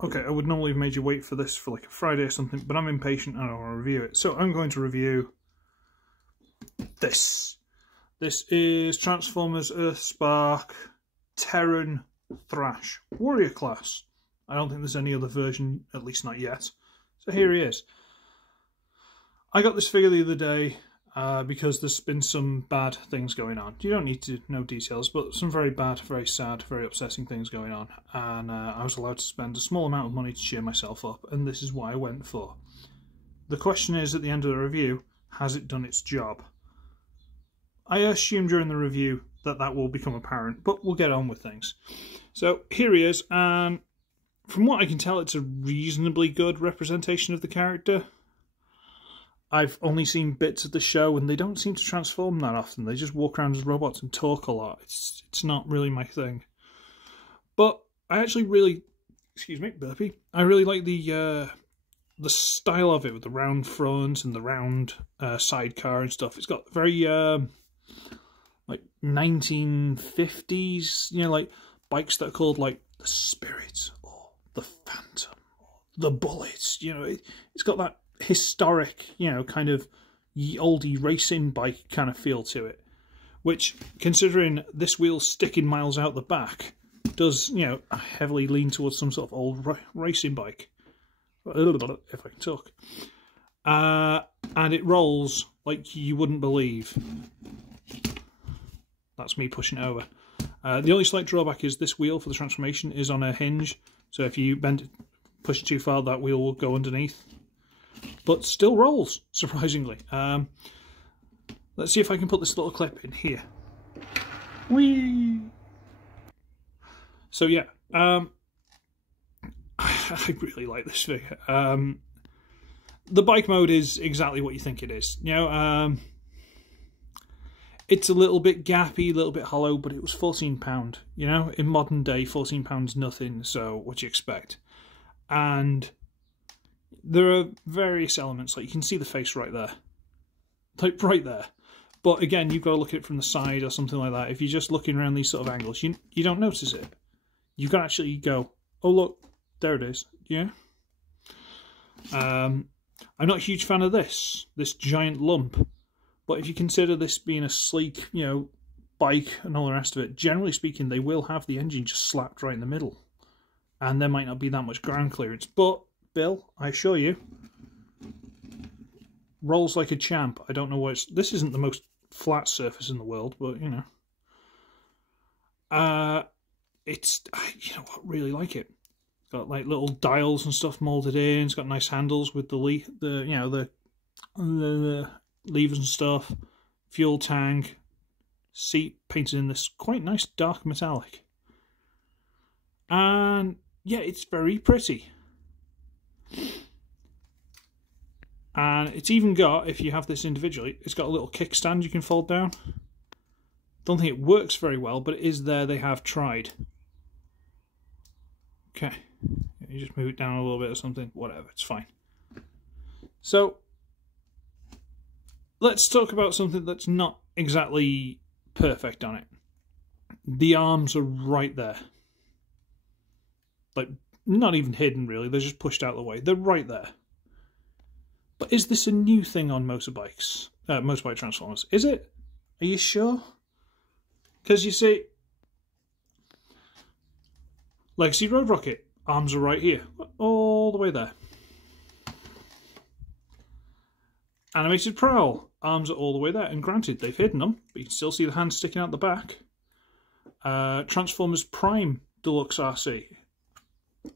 okay, I would normally have made you wait for this for like a Friday or something, but I'm impatient and I want to review it. So I'm going to review this. This is Transformers Earthspark Terran Thrash Warrior class. I don't think there's any other version, at least not yet. So here he is. I got this figure the other day because there's been some bad things going on. You don't need to know details, but some very bad, very sad, very upsetting things going on. And I was allowed to spend a small amount of money to cheer myself up, and this is what I went for. The question is, at the end of the review, has it done its job? I assume during the review that will become apparent, but we'll get on with things. So here he is, and from what I can tell, it's a reasonably good representation of the character. I've only seen bits of the show, and they don't seem to transform that often. They just walk around as robots and talk a lot. It's not really my thing. But I actually really, excuse me, burpee. I really like the style of it with the round front and the round sidecar and stuff. It's got very like 1950s, you know, like bikes that are called like the Spirit or the Phantom or the Bullet. You know, it's got that historic, you know, kind of oldie racing bike kind of feel to it, which, considering this wheel's sticking miles out the back, does, you know, heavily lean towards some sort of old racing bike, if I can talk. And it rolls like you wouldn't believe. That's me pushing it over. The only slight drawback is this wheel for the transformation is on a hinge, so if you bend it, push it too far, that wheel will go underneath. But still rolls, surprisingly. Let's see if I can put this little clip in here. Whee! So yeah, I really like this figure. The bike mode is exactly what you think it is. You know, it's a little bit gappy, a little bit hollow, but it was £14. You know, in modern day, £14 nothing. So what do you expect? And there are various elements, like you can see the face right there, like right there. But again, you've got to look at it from the side or something like that. If you're just looking around these sort of angles, you don't notice it. You can actually go, oh look, there it is. Yeah. I'm not a huge fan of this giant lump, but if you consider this being a sleek, you know, bike and all the rest of it, generally speaking, they will have the engine just slapped right in the middle, and there might not be that much ground clearance. But Bill, I assure you, rolls like a champ. I don't know what this isn't the most flat surface in the world, but you know, it's, you know what, really like it. It's got like little dials and stuff molded in. It's got nice handles with the you know, the levers and stuff. Fuel tank, seat painted in this quite nice dark metallic, and yeah, it's very pretty. And it's even got, if you have this individually, it's got a little kickstand you can fold down. Don't think it works very well, but it is there. They have tried. Okay, you just move it down a little bit or something, whatever, it's fine. So let's talk about something that's not exactly perfect on it. The arms are right there, like not even hidden really, they're just pushed out of the way. They're right there. But is this a new thing on motorbikes? Motorbike Transformers? Is it? Are you sure? Because you see, Legacy Road Rocket, arms are right here, all the way there. Animated Prowl, arms are all the way there. And granted, they've hidden them, but you can still see the hands sticking out the back. Transformers Prime Deluxe RC,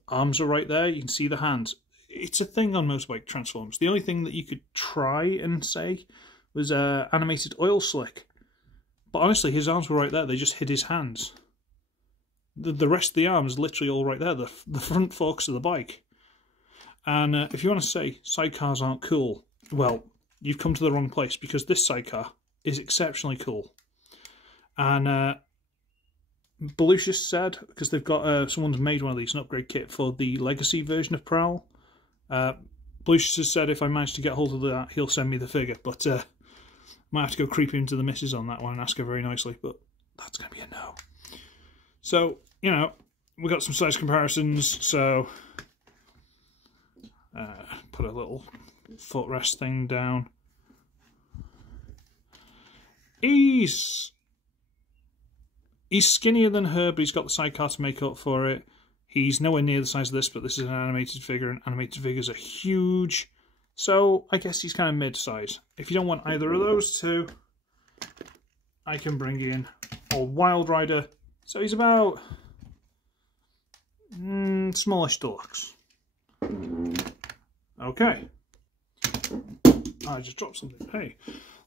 arms are right there, you can see the hands. It's a thing on motorbike Transformers. The only thing that you could try and say was animated Oil Slick. But honestly, his arms were right there, they just hid his hands. The rest of the arm is literally all right there, the front forks of the bike. And if you want to say sidecars aren't cool, well, you've come to the wrong place, because this sidecar is exceptionally cool. And Belucius said, because they've got, someone's made one of these, an upgrade kit for the Legacy version of Prowl. Belucius has said if I manage to get hold of that, he'll send me the figure, but might have to go creep into the missus on that one and ask her very nicely, but that's going to be a no. So, you know, we got some size comparisons, so Put a little footrest thing down. He's skinnier than her, but he's got the sidecar to make up for it. He's nowhere near the size of this, but this is an animated figure, and animated figures are huge. So I guess he's kind of mid-size. If you don't want either of those two, I can bring in old Wild Rider. So he's about smallish deluxe. Okay. I just dropped something. Hey,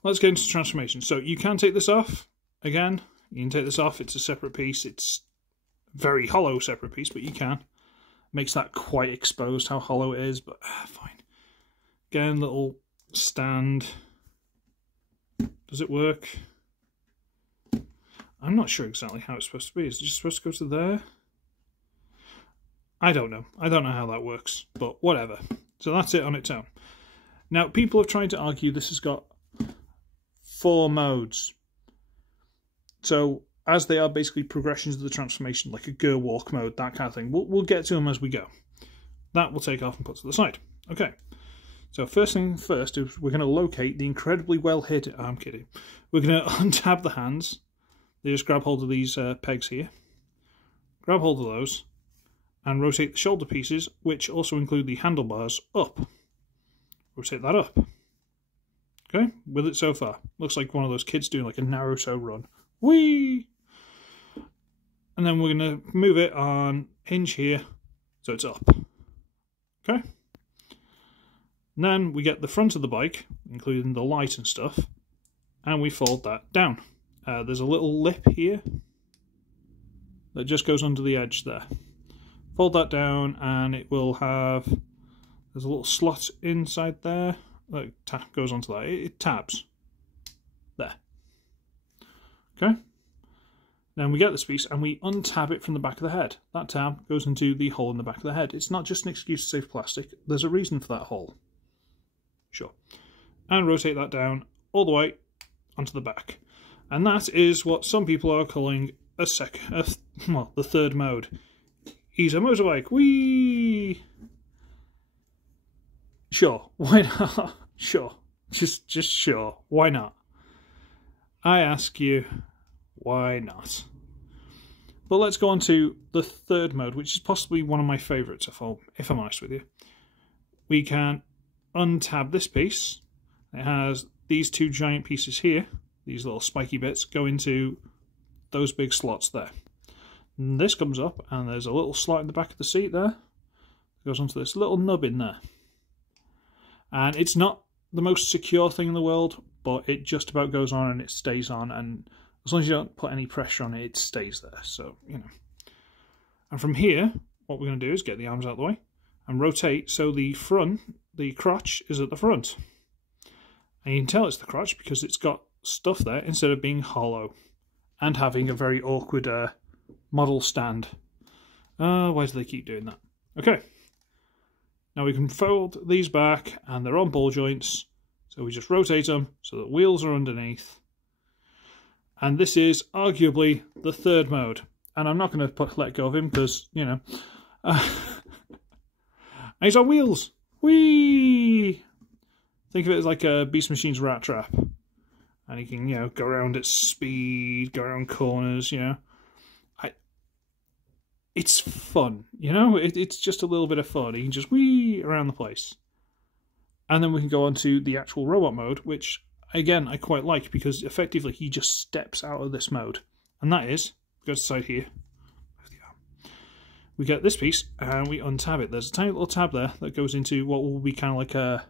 let's get into transformation. So you can take this off. Again, you can take this off. It's a separate piece. It's very hollow separate piece, but you can. Makes that quite exposed how hollow it is, but fine. Again, little stand. Does it work? I'm not sure exactly how it's supposed to be. Is it just supposed to go to there? I don't know. I don't know how that works, but whatever. So that's it on its own. Now, people have tried to argue this has got 4 modes. So, as they are basically progressions of the transformation, like a Gur walk mode, that kind of thing. We'll get to them as we go. That we'll take off and put to the side. Okay. So first thing first is we're going to locate the incredibly well hidden... Oh, I'm kidding. We're going to untab the hands. They just grab hold of these pegs here. Grab hold of those. And rotate the shoulder pieces, which also include the handlebars, up. Rotate that up. Okay, with it so far. Looks like one of those kids doing like a Naruto run. Whee! And then we're going to move it on hinge here, so it's up. Okay. And then we get the front of the bike, including the light and stuff, and we fold that down. There's a little lip here that just goes under the edge there. Fold that down, and it will have... There's a little slot inside there that goes onto that. It tabs. There. Okay. Then we get this piece, and we untab it from the back of the head. That tab goes into the hole in the back of the head. It's not just an excuse to save plastic. There's a reason for that hole. Sure. And rotate that down all the way onto the back. And that is what some people are calling the third mode. He's a motorbike. Whee! Sure. Why not? Sure. Just sure. Why not? I ask you, why not? But let's go on to the third mode, which is possibly one of my favourites, if I'm honest with you. We can untab this piece. It has these 2 giant pieces here. These little spiky bits go into those big slots there. And this comes up, and there's a little slot in the back of the seat there. It goes onto this little nub in there. And it's not the most secure thing in the world, but it just about goes on and it stays on, and as long as you don't put any pressure on it, it stays there. So, you know. And from here, what we're going to do is get the arms out of the way and rotate so the front, the crotch, is at the front. And you can tell it's the crotch because it's got stuff there instead of being hollow and having a very awkward model stand. Why do they keep doing that? Okay. Now we can fold these back, and they're on ball joints. So we just rotate them so that wheels are underneath. And this is arguably the third mode. And I'm not going to let go of him because, you know. And he's on wheels. Whee! Think of it as like a Beast Machine's rat trap. And he can, you know, go around at speed, go around corners, you know. It's fun, you know? It's just a little bit of fun. You can just whee around the place. And then we can go on to the actual robot mode, which, again, I quite like because effectively he just steps out of this mode. And that is, go to the side here. We get this piece and we untab it. There's a tiny little tab there that goes into what will be kind of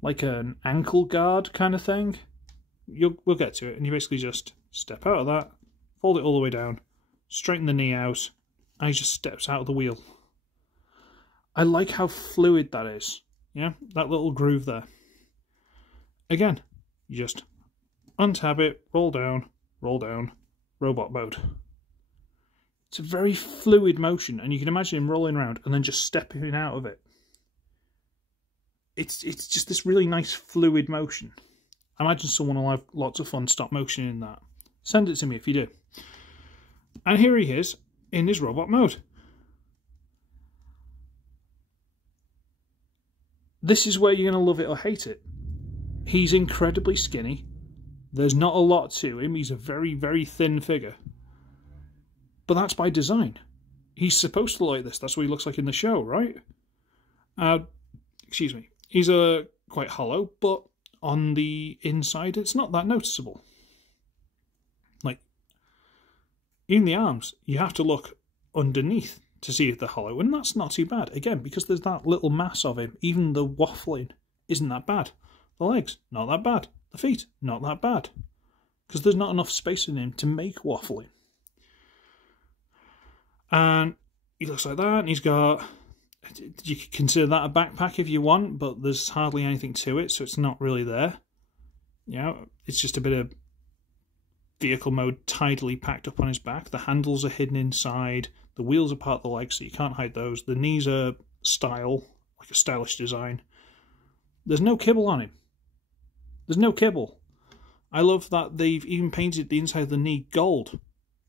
like an ankle guard kind of thing. We'll get to it, and you basically just step out of that, fold it all the way down, straighten the knee out, and he just steps out of the wheel. I like how fluid that is. Yeah, that little groove there. Again, you just untab it, roll down, robot mode. It's a very fluid motion, and you can imagine him rolling around and then just stepping out of it. It's just this really nice fluid motion. I imagine someone will have lots of fun stop motion in that. Send it to me if you do. And here he is in his robot mode. this is where you're going to love it or hate it. He's incredibly skinny. There's not a lot to him. He's a very, very thin figure. But that's by design. He's supposed to look like this. That's what he looks like in the show, right? Excuse me. He's quite hollow, but on the inside, it's not that noticeable. Like, in the arms, you have to look underneath to see if they're hollow, and that's not too bad. Again, because there's that little mass of him, even the waffling isn't that bad. The legs, not that bad. The feet, not that bad. Because there's not enough space in him to make waffling. And he looks like that, and he's got... You could consider that a backpack if you want, but there's hardly anything to it, so it's not really there. You know, it's just a bit of vehicle mode tidily packed up on his back. The handles are hidden inside. The wheels are part of the legs, so you can't hide those. The knees are style, like a stylish design. There's no kibble on him. There's no kibble. I love that they've even painted the inside of the knee gold.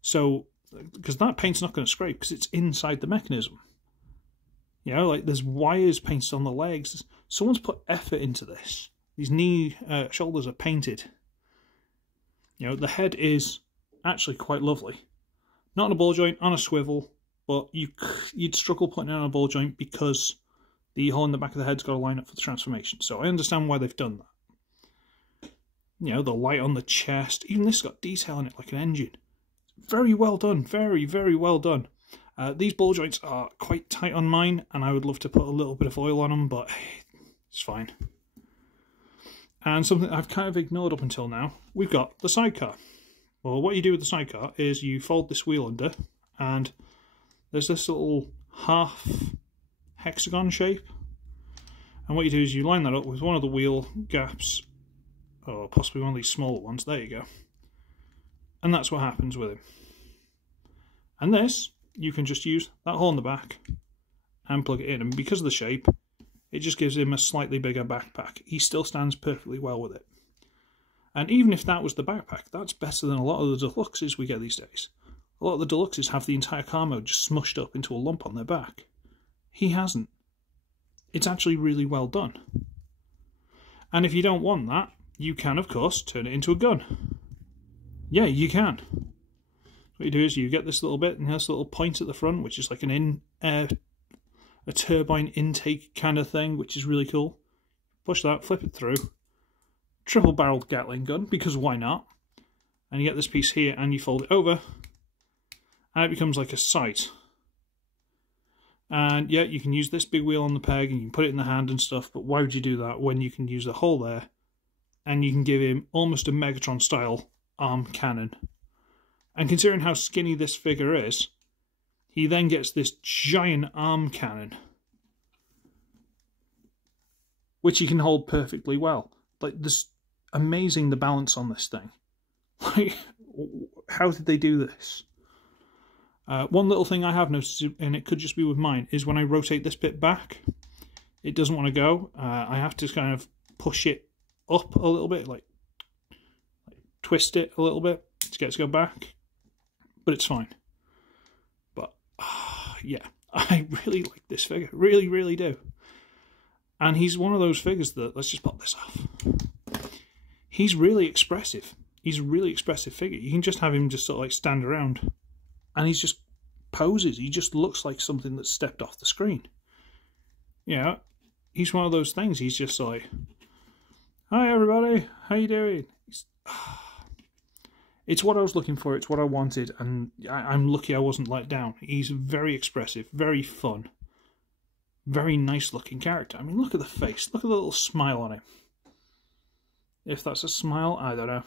So, because that paint's not going to scrape, because it's inside the mechanism. You know, like there's wires painted on the legs. Someone's put effort into this. These knee shoulders are painted. You know, the head is actually quite lovely. Not on a ball joint, on a swivel, but you'd struggle putting it on a ball joint because the hole in the back of the head's got to line up for the transformation. So I understand why they've done that. You know, the light on the chest. Even this got detail in it like an engine. Very well done. Very, very well done. These ball joints are quite tight on mine, and I would love to put a little bit of oil on them, but it's fine. And something I've kind of ignored up until now, we've got the sidecar. Well, what you do with the sidecar is you fold this wheel under, and there's this little half hexagon shape. And what you do is you line that up with one of the wheel gaps, or possibly one of these smaller ones. There you go. And that's what happens with him. And this, you can just use that hole in the back and plug it in. And because of the shape, it just gives him a slightly bigger backpack. He still stands perfectly well with it. And even if that was the backpack, that's better than a lot of the deluxes we get these days. A lot of the deluxes have the entire car mode just smushed up into a lump on their back. He hasn't. It's actually really well done. And if you don't want that, you can, of course, turn it into a gun. Yeah, you can. What you do is you get this little bit, and this little point at the front, which is like a turbine intake kind of thing, which is really cool. Push that, flip it through. Triple-barreled Gatling gun, because why not? And you get this piece here, and you fold it over, and it becomes like a sight. And yeah, you can use this big wheel on the peg, and you can put it in the hand and stuff, but why would you do that when you can use the hole there, and you can give him almost a Megatron-style arm cannon? And considering how skinny this figure is, he then gets this giant arm cannon, which he can hold perfectly well. Like, this amazing, the balance on this thing. Like, how did they do this? One little thing I have noticed, and it could just be with mine, is when I rotate this bit back, it doesn't want to go. I have to kind of push it up a little bit, like twist it a little bit to get it to go back. But it's fine. But, yeah, I really like this figure. Really, really do. And he's one of those figures that, let's just pop this off. He's really expressive. He's a really expressive figure. You can just have him just sort of like stand around. And he's just poses. He just looks like something that's stepped off the screen. You know, he's one of those things. He's just like, hi everybody, how you doing? It's what I was looking for, it's what I wanted, and I'm lucky I wasn't let down. He's very expressive, very fun, very nice looking character. I mean, look at the face, look at the little smile on him. If that's a smile, I don't know.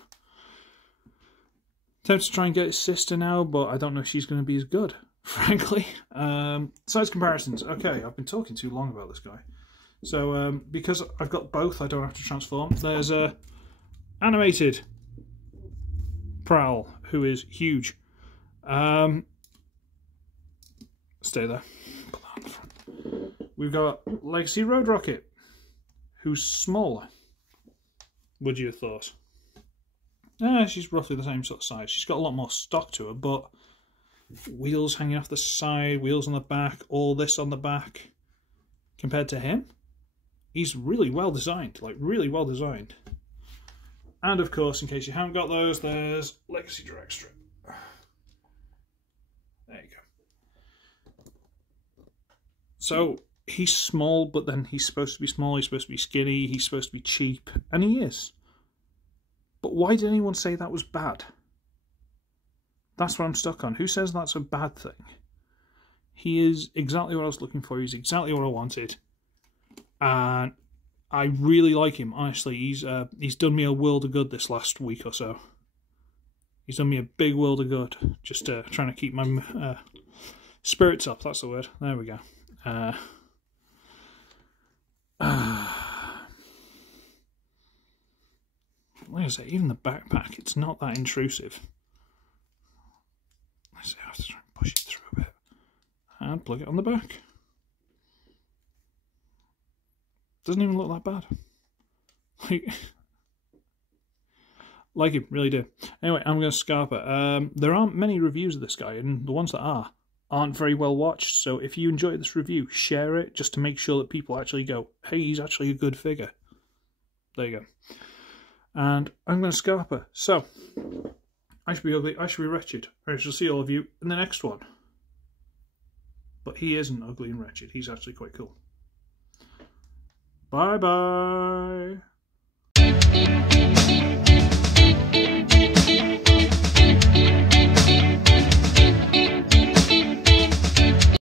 Tempted to try and get his sister now, but I don't know if she's going to be as good, frankly. Size comparisons. Okay, I've been talking too long about this guy. So, because I've got both, I don't have to transform. There's a animated Prowl, who is huge. Stay there. Put that on the front. We've got Legacy Road Rocket, who's smaller. Would you have thought? She's roughly the same sort of size. She's got a lot more stock to her, but wheels hanging off the side, wheels on the back, all this on the back. Compared to him, He's really well designed, like really well designed. And of course, in case you haven't got those, there's Legacy Direct Strip. There you go. So he's small, but then he's supposed to be small, he's supposed to be skinny, he's supposed to be cheap, and he is. But why did anyone say that was bad? That's what I'm stuck on. Who says that's a bad thing? He is exactly what I was looking for. He's exactly what I wanted. And I really like him, honestly. He's done me a world of good this last week or so. He's done me a big world of good. Just trying to keep my spirits up, that's the word. There we go. Like I say, even the backpack, it's not that intrusive. I have to try and push it through a bit. And plug it on the back. Doesn't even look that bad. Like him, really do. Anyway, I'm going to Scarpa. There aren't many reviews of this guy, and the ones that aren't very well watched. So if you enjoy this review, share it just to make sure that people actually go, hey, he's actually a good figure. There you go. And I'm going to Scarpa. So, I should be ugly, I should be wretched. I shall see all of you in the next one. But he isn't ugly and wretched. He's actually quite cool. Bye-bye.